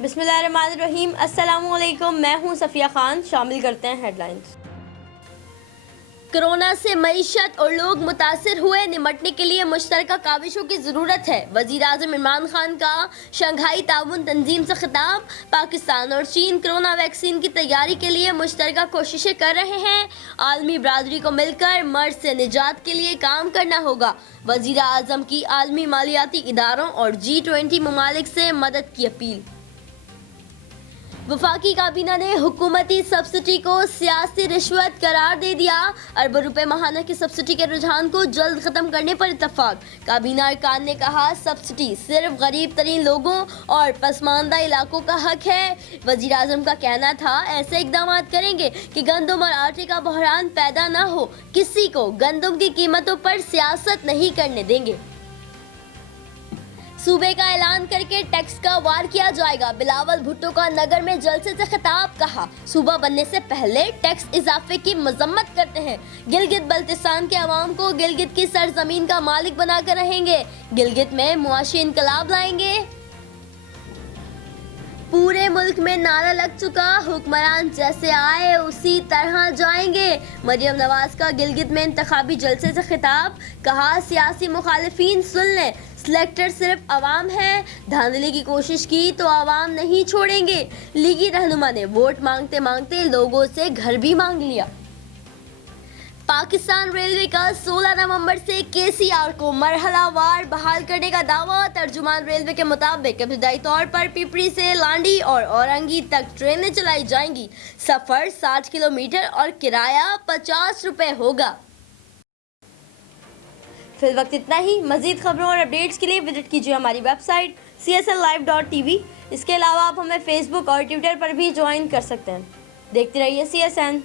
बिस्मिल्लाहिर्रहमानिर्रहीम। अस्सलाम वालेकुम, मैं हूं सफिया खान। शामिल करते हैं हेडलाइंस। कोरोना से मईशत और लोग मुतासिर हुए, निपटने के लिए मुश्तरका काविशों की ज़रूरत है। वज़ीर आज़म इमरान खान का शंघाई ताउन तंजीम से खिताब। पाकिस्तान और चीन कोरोना वैक्सीन की तैयारी के लिए मुश्तरका कोशिशें कर रहे हैं। आलमी बरादरी को मिलकर मर्ज से निजात के लिए काम करना होगा। वज़ीर आज़म की आलमी मालियाती इदारों और G20 ममालिक से मदद की अपील। वफाकी काबीना ने हुकूमती सब्सिडी को सियासी रिश्वत करार दे दिया। अरबों रुपए माहाना की सब्सिडी के रुझान को जल्द खत्म करने पर इत्तफाक। काबीना अरकान ने कहा, सब्सिडी सिर्फ गरीब तरीन लोगों और पसमानदा इलाकों का हक है। वजीर आजम का कहना था, ऐसे इकदाम करेंगे कि गंदम और आटे का बहरान पैदा न हो। किसी को गंदम की कीमतों पर सियासत नहीं करने देंगे। सूबे का ऐलान करके टैक्स का वार किया जाएगा। बिलावल भुट्टो का नगर में जलसे से खिताब। कहा, सूबा बनने से पहले टैक्स इजाफे की मजम्मत करते हैं। गिलगित बल्तिस्तान के अवाम को गिलगित की सरजमीन का मालिक बनाकर रहेंगे। गिलगित में मुआशी इनकलाब लाएंगे। पूरे मुल्क में नारा लग चुका, हुक्मरान जैसे आए उसी तरह जाएंगे। मरियम नवाज का गिलगित में इंतखाबी जलसे से खिताब। कहा, सियासी मुखालिफिन सुन लें, सिलेक्टर सिर्फ अवाम है। धांधली की कोशिश की तो अवाम नहीं छोड़ेंगे। लीगी रहनुमा ने वोट मांगते मांगते लोगों से घर भी मांग लिया। पाकिस्तान रेलवे का 16 नवंबर से KCR को मरहलावार बहाल करने का दावा। तर्जुमान रेलवे के मुताबिक इब्तदाई तौर पर पिपरी से लांडी और औरंगी तक ट्रेनें चलाई जाएंगी। सफर 60 किलोमीटर और किराया 50 रुपए होगा। फिल वक्त इतना ही। मजीद खबरों और अपडेट्स के लिए विजिट कीजिए हमारी वेबसाइट CSNlive.tv। इसके अलावा आप हमें फेसबुक और ट्विटर पर भी ज्वाइन कर सकते हैं। देखते रहिए CSN।